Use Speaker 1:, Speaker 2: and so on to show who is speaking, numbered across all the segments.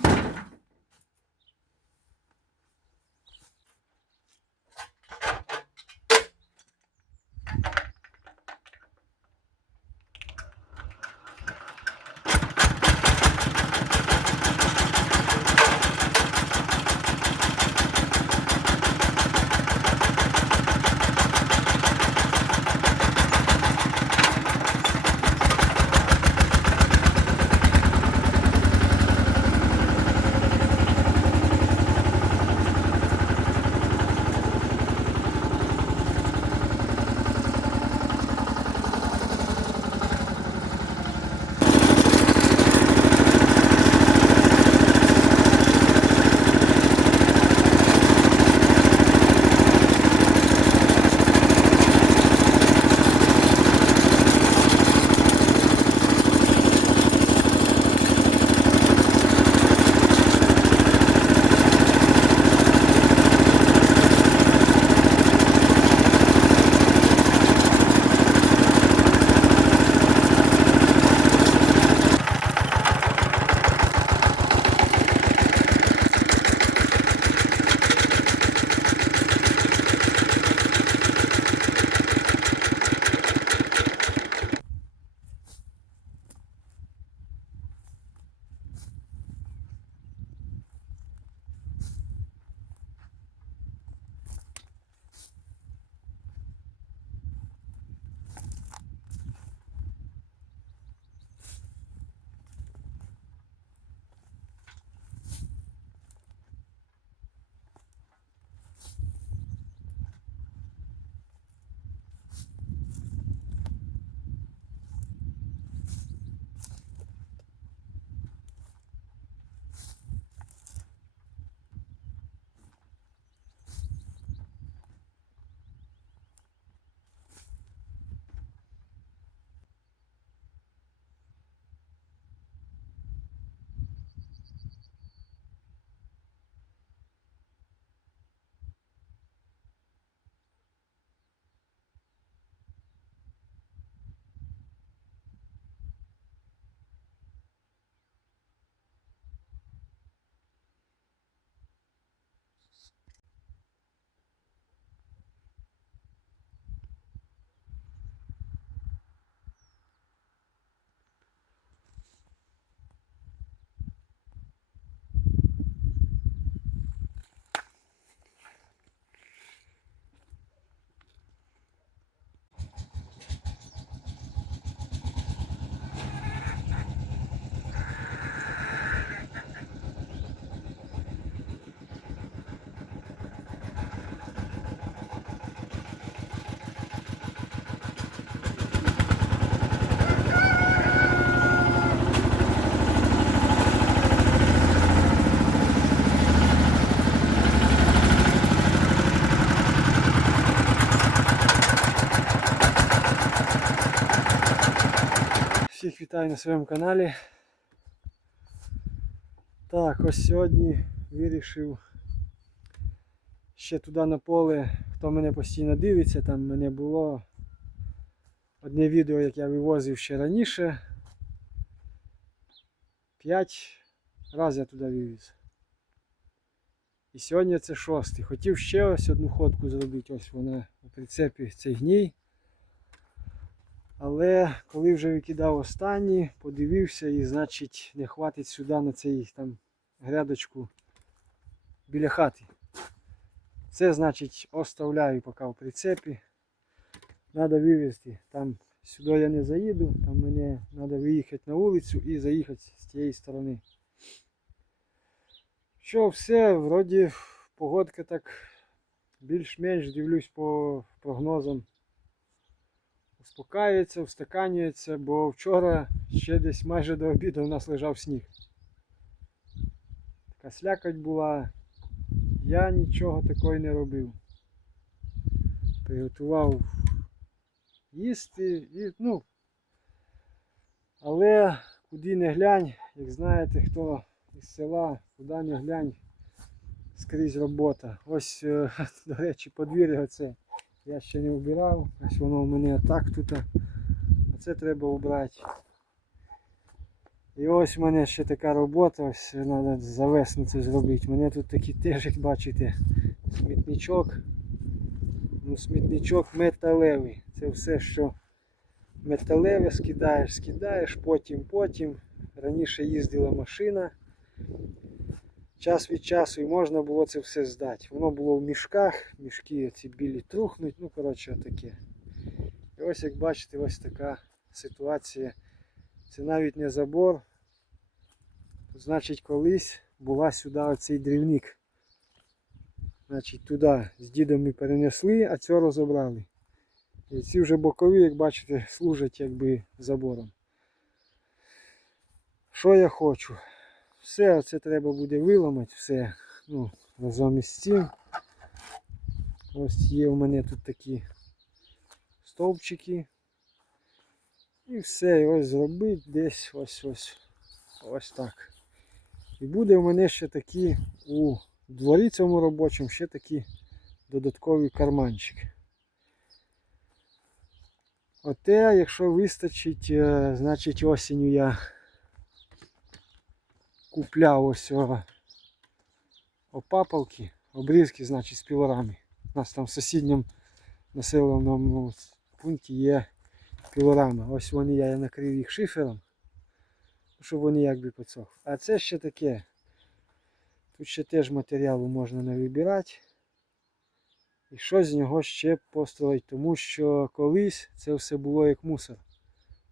Speaker 1: Thank you вітаю на своєму каналі. Так, ось сьогодні вирішив ще туди на поле, хто мене постійно дивиться, там мене було одне відео, як я вивозив ще раніше. П'ять разів я туди вивіз. І сьогодні це шостий. Хотів ще ось одну ходку зробити, ось вона у прицепі цей гній. Але коли вже викидав останні, подивився і значить не хватить сюди на цей там грядочку біля хати. Це значить оставляю поки в прицепі. Треба вивезти. Там сюди я не заїду, там мені треба виїхати на вулицю і заїхати з тієї сторони. Що, все, вроді погодка так більш-менш дивлюсь по прогнозам успокаюється, устаканюється, бо вчора ще десь майже до обіду у нас лежав сніг. Така слякоть була. Я нічого такого не робив. Приготував їсти і, ну. Але куди не глянь, як знаєте, хто із села, куди не глянь, скрізь робота. Ось, е, до речі, подвір'я оце. Я ще не вбирав, ось воно у мене так тут. Оце треба убрати. І ось у мене ще така робота, ось треба за весну це зробити. У мене тут такий теж, як бачите, смітничок. Ну, смітничок металевий. Це все, що металеве скидаєш, скидаєш, потім, потім. Раніше їздила машина. Час від часу і можна було це все здати. Воно було в мішках, мішки ці білі трухнуть, ну коротше таке. І ось як бачите, ось така ситуація. Це навіть не забор. Значить колись була сюди оцей дрівник. Значить туди з дідом ми перенесли, а цього розібрали. І ці вже бокові, як бачите, служать якби забором. Що я хочу? Все це треба буде виламати, все ну, разом із цим. Ось є у мене тут такі стовпчики. І все, і ось зробити десь ось ось ось так. І буде у мене ще такі у дворі цьому робочому ще такі додаткові карманчики. Оте, якщо вистачить, е, значить осінню я купляв ось опапалки, обрізки, значить, з пілорами. У нас там в сусідньому населеному пункті є пілорама. Ось вони я накрив їх шифером, щоб вони якби підсохли. А це ще таке. Тут ще теж матеріалу можна не вибирати. І що з нього ще построїть, тому що колись це все було як мусор.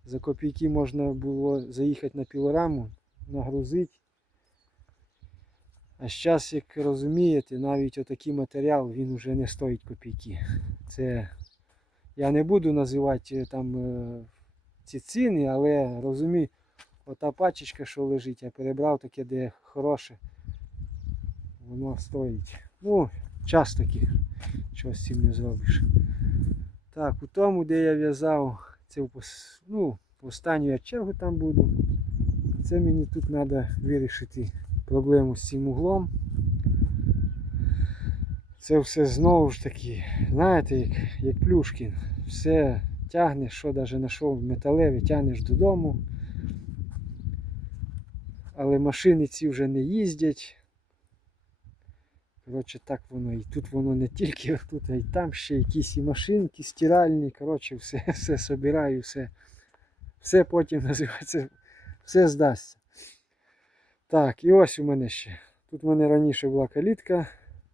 Speaker 1: За копійки можна було заїхати на пілораму, нагрузити. А зараз, як розумієте, навіть отакий матеріал він вже не стоїть копійки. Це я не буду називати там е, ці ціни, але розумію, ота пачечка, що лежить, я перебрав таке, де хороше, воно стоїть. Ну, час такий, що з цим не зробиш. Так, у тому, де я в'язав, це в пос- ну, останню я чергу там буду. Це мені тут треба вирішити проблему з цим углом. Це все знову ж таки, знаєте, як, як Плюшкін. Все тягнеш, що навіть знайшов металеве, тягнеш додому. Але машини ці вже не їздять. Коротше, так воно. І тут воно не тільки тут, а й там ще якісь і машинки стиральні. Коротше, все, все собираю, все. Все потім називається, все здасться. Так, і ось у мене ще. Тут у мене раніше була калітка,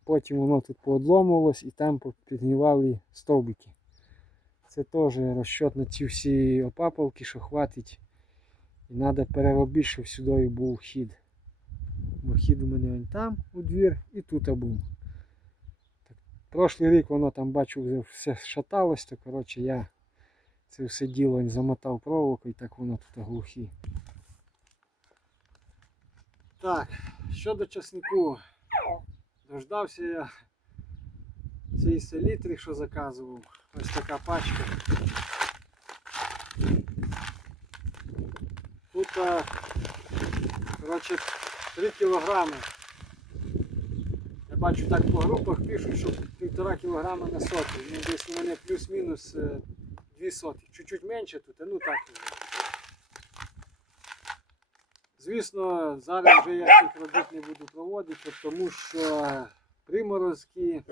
Speaker 1: потім воно тут поодломувалось і там підгнівали стовбики. Це теж розчет на ці всі опапалки, що хватить. І треба переробити, щоб сюди був хід. Бо хід у мене він там у двір і тут був. Так, прошлий рік воно там бачу вже все шаталось, то коротше я це все діло замотав проволокою, і так воно тут глухі. Так, щодо часнику. Дождався я цієї селітри, що заказував. Ось така пачка. тут коротше, 3 кілограми. Я бачу так по групах пишуть, що півтора кілограма на сотку. Ну, десь у мене плюс-мінус е, дві сотки. Чуть-чуть менше тут, а ну так. Звісно, зараз вже я цих робіт не буду проводити, тому що приморозки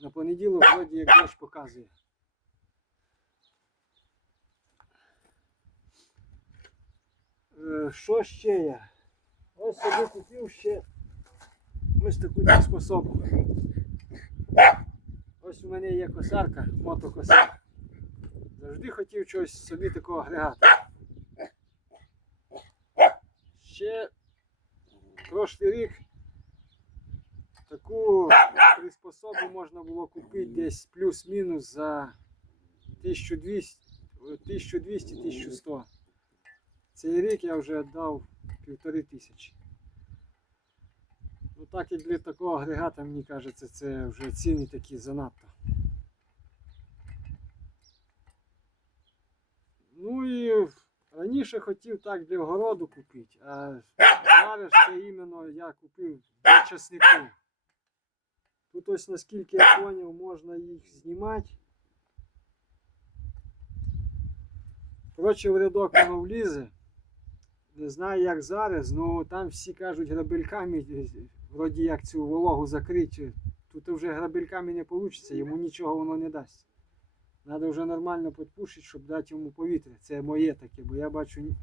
Speaker 1: на понеділок вроді як дощ показує. Е, Що ще є? Ось собі купив ще ось таку приспособку. Ось у мене є косарка, мотокосарка. Завжди хотів чогось собі такого агрегата. Ще прошлий рік таку приспособу можна було купити десь плюс-мінус за 1200 1200-1100. Цей рік я вже дав півтори тисячі. Ну так як для такого агрегата, мені кажеться, це вже ціни такі занадто. Ну і раніше хотів так для огороду купити, а зараз це іменно я купив для часнику. Тут ось наскільки я зрозумів, можна їх знімати. Коротше, в рядок воно влізе. Не знаю як зараз, ну там всі кажуть грабельками, вроді як цю вологу закрити. Тут вже грабельками не вийде, йому нічого воно не дасть. Треба вже нормально підпушити, щоб дати йому повітря. Це моє таке, бо я бачу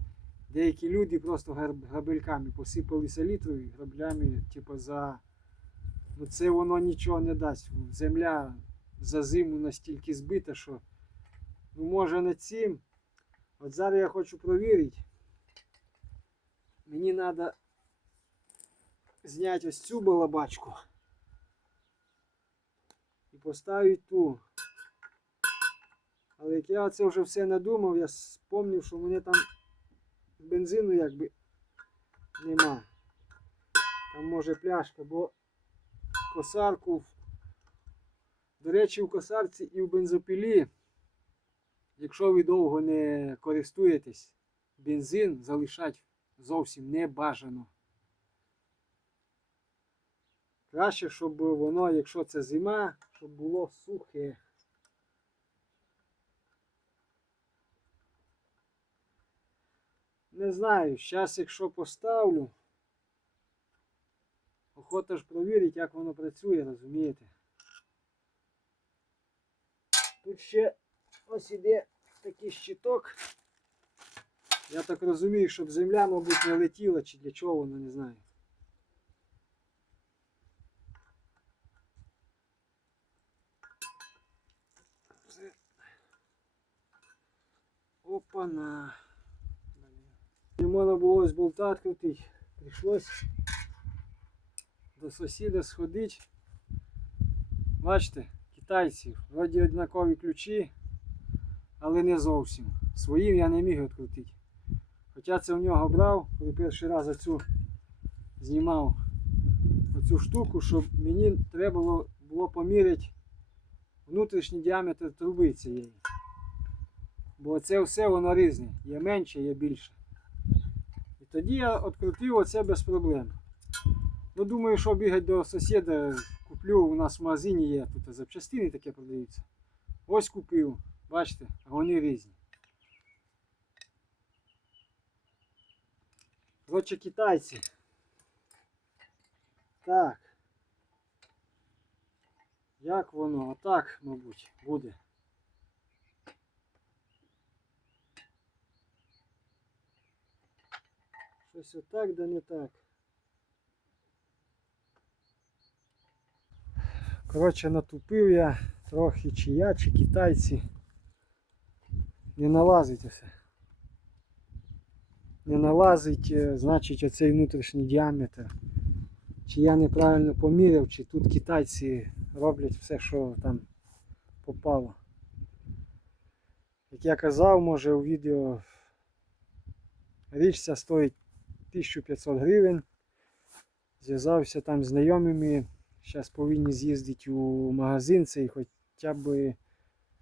Speaker 1: деякі люди просто грабельками посипали селітрою, граблями, типу за. Ну це воно нічого не дасть. Земля за зиму настільки збита, що ну може не цим. От зараз я хочу провірити. Мені треба зняти ось цю балабачку і поставити ту. Але як я це вже все надумав, я спомнив, що мене там бензину якби нема. Там може пляшка, бо косарку. До речі, в косарці і в бензопілі, якщо ви довго не користуєтесь, бензин залишати зовсім не бажано. Краще, щоб воно, якщо це зима, щоб було сухе. Не знаю, зараз якщо поставлю, охота ж провірити, як воно працює, розумієте? Тут ще ось іде такий щиток. Я так розумію, щоб земля, мабуть, не летіла чи для чого воно, не знаю. Опа-на. Можна було ось болта відкрутити. Прийшлось до сусіда сходити. Бачите, китайці, вроді однакові ключі, але не зовсім. Своїм я не міг відкрутити. Хоча це в нього брав, коли перший раз оцю знімав оцю штуку, щоб мені треба було поміряти внутрішній діаметр труби цієї. Бо це все воно різне. Є менше, є більше. І тоді я відкрутив оце без проблем. Ну, думаю, що бігати до сусіда, куплю, у нас в магазині є тут запчастини таке продаються. Ось купив, бачите, вони різні. Коротше, китайці. Так. Як воно? Отак, мабуть, буде. Щось отак, да не так. Коротше, натупив я трохи чи я, чи китайці. Не налазить усе. Не налазить, е, значить, оцей внутрішній діаметр. Чи я неправильно поміряв, чи тут китайці роблять все, що там попало. Як я казав, може у відео річ ця стоїть 1500 гривень. Зв'язався там з знайомими. Зараз повинні з'їздити у магазин цей, хоча б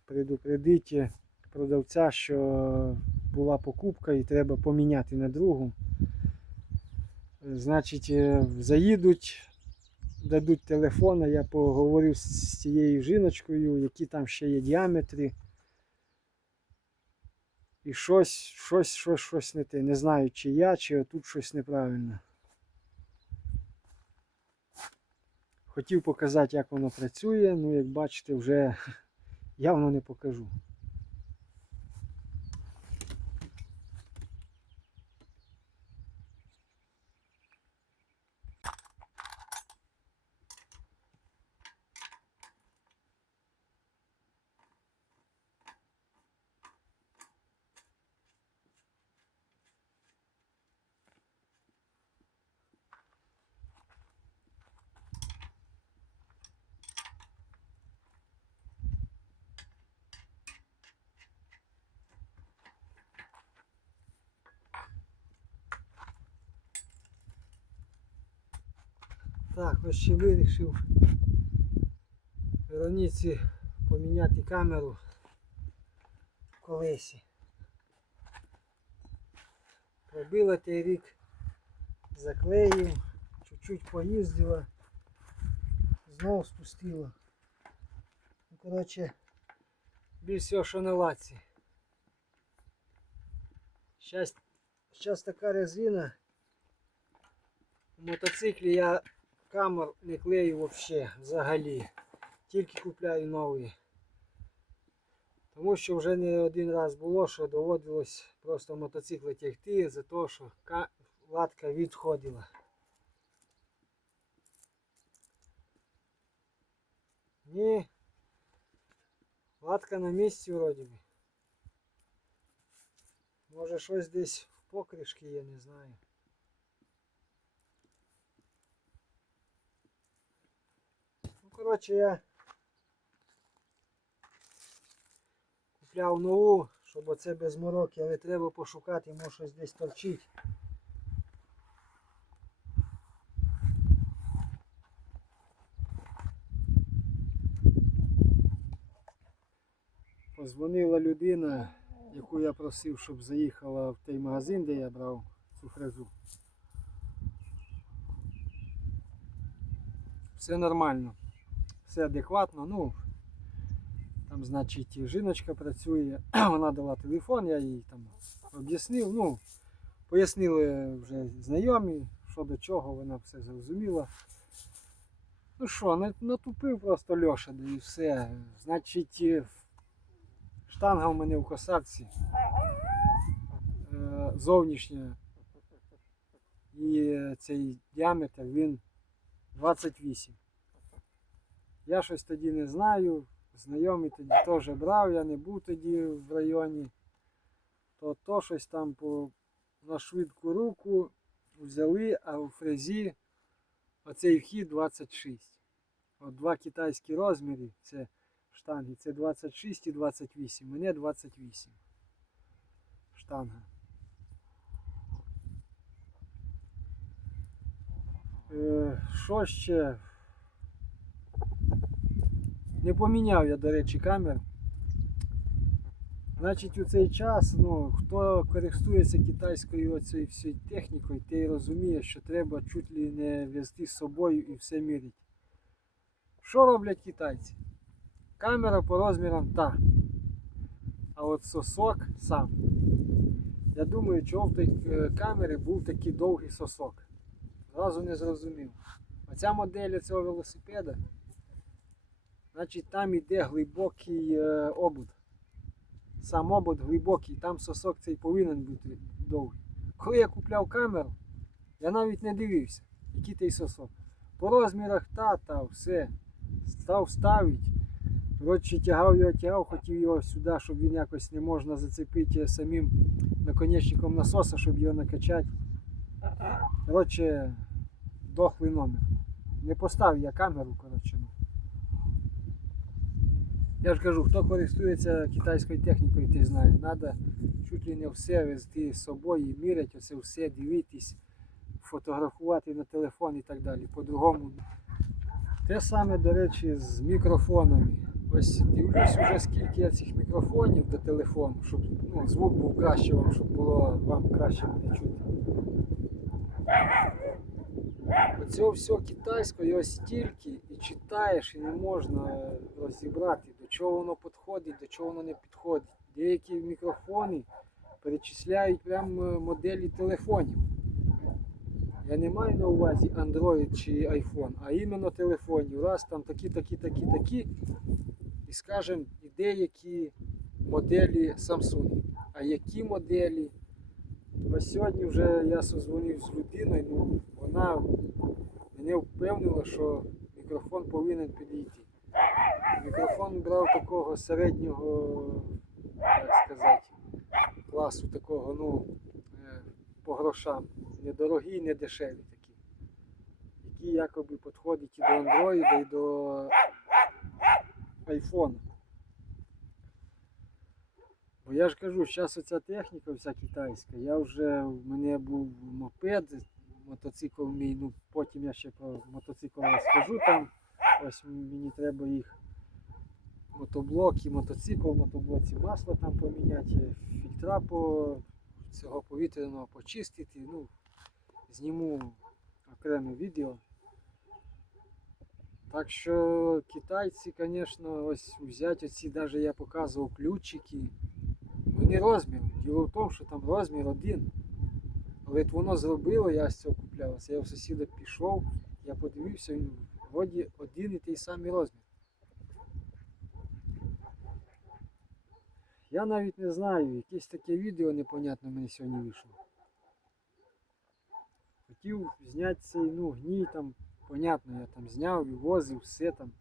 Speaker 1: предупредити продавця, що була покупка і треба поміняти на другу. Значить, е, заїдуть, дадуть телефон, я поговорив з цією жіночкою, які там ще є діаметри. І щось, щось, щось, щось не те. Не знаю, чи я, чи тут щось неправильно. Хотів показати, як воно працює, ну як бачите, вже явно не покажу. Так, ось ще вирішив Вероніці поміняти камеру в колесі. Пробила той рік, заклеїв, чуть-чуть поїздила, знову спустила. Ну, коротше, більш всього, що на лаці. Щас, така резина. В мотоциклі я камер не клею вообще взагалі. Тільки купляю нові. Тому що вже не один раз було, що доводилось просто мотоцикли тягти за те, що латка відходила. Ні. Латка на місці вроді. Може щось десь в покришки є, не знаю. Коротше, я купляв нову, щоб оце без мороки, але треба пошукати, може щось десь торчить. Позвонила людина, яку я просив, щоб заїхала в той магазин, де я брав цю фрезу. Все нормально, все адекватно. Ну, там, значить, жіночка працює, вона дала телефон, я їй там об'яснив. Ну, пояснили вже знайомі, що до чого, вона все зрозуміла. Ну що, натупив просто Льоша, да і все. Значить, е, штанга у мене в косарці. е, Зовнішня. І цей діаметр він 28. Я щось тоді не знаю. Знайомий тоді теж брав, я не був тоді в районі. То то щось там по, на швидку руку взяли, а у фрезі оцей вхід 26. От два китайські розміри, це штанги, це 26 і 28. Мене 28. Штанга. Е, Що ще? Не поміняв я, до речі, камер. Значить, у цей час, ну, хто користується китайською оцією всією технікою, той розуміє, що треба чуть ли не везти з собою і все міряти. Що роблять китайці? Камера по розмірам та. А от сосок сам. Я думаю, чого в тій е, камері був такий довгий сосок. Зразу не зрозумів. Оця модель цього велосипеда, значить там іде глибокий е, обуд. Сам обуд глибокий, там сосок цей повинен бути довгий. Коли я купляв камеру, я навіть не дивився, який той сосок. По розмірах та, та, все. Став ставити. Коротше, тягав його, тягав, хотів його сюди, щоб він якось не можна зацепити самим наконечником насоса, щоб його накачати. Коротше, дохлий номер. Не поставив я камеру, коротше. Я ж кажу, хто користується китайською технікою, ти знає. Треба чуть ли не все везти з собою, і міряти, оце все, дивитись, фотографувати на телефон і так далі. По-другому. Те саме, до речі, з мікрофонами. Ось дивлюсь вже скільки я цих мікрофонів до телефону, щоб ну, звук був краще вам, щоб було вам краще мене чути. Оцього всього китайського його стільки і читаєш, і не можна розібрати, чого воно підходить, до чого воно не підходить. Деякі мікрофони перечисляють прямо моделі телефонів. Я не маю на увазі Android чи iPhone, а іменно телефонів. Раз там такі, такі, такі, такі. І скажем, і деякі моделі Samsung. А які моделі? Ось сьогодні вже я созвонив з людиною, ну, вона мене впевнила, що мікрофон повинен підійти. Мікрофон брав такого середнього, як сказати, класу такого, ну, е, по грошам. Недорогі, не дешеві такі. Які якоби підходять і до Android, і до iPhone. Бо я ж кажу, зараз оця техніка вся китайська, я вже, в мене був мопед, мотоцикл мій, ну потім я ще про мотоцикл розкажу там. Ось мені треба їх мотоблок і мотоцикл, мотоблоці масло там поміняти, фільтра по цього повітряного почистити. Ну, зніму окреме відео. Так що китайці, звісно, ось взяти оці, навіть я показував ключики. Вони розмір. Діло в тому, що там розмір один. Але воно зробило, я з цього куплявся. Я в сусіда пішов, я подивився, він вроді один і той самий розмір. Я навіть не знаю, якесь таке відео непонятне в мене сьогодні вийшло. Хотів зняти цей ну, гній там, понятно, я там зняв і возив, все там.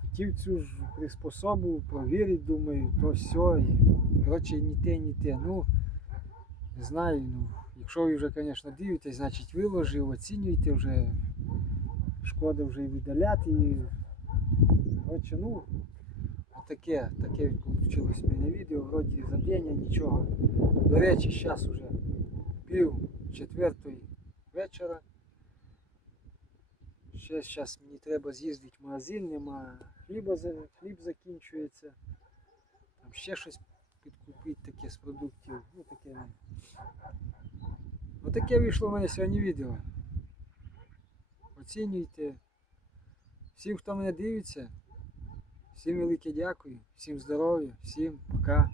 Speaker 1: Хотів цю ж приспособу провірити, думаю, то все. Коротше, ні те, ні те. Ну, не знаю, ну, якщо ви вже, звісно, дивитесь, значить виложив, оцінюйте вже. Шкода вже і видаляти. І... Коротше, ну, таке, таке вийшло в мене відео, вроді за нічого. До речі, зараз уже пів четвертої вечора. Ще зараз мені треба з'їздити в магазин, нема хліба, хліб закінчується. Там ще щось підкупити таке з продуктів. Ну таке. Отаке вийшло в мене сьогодні відео. Оцінюйте. Всім, хто мене дивиться, всім велике дякую, всім здоров'я, всім пока.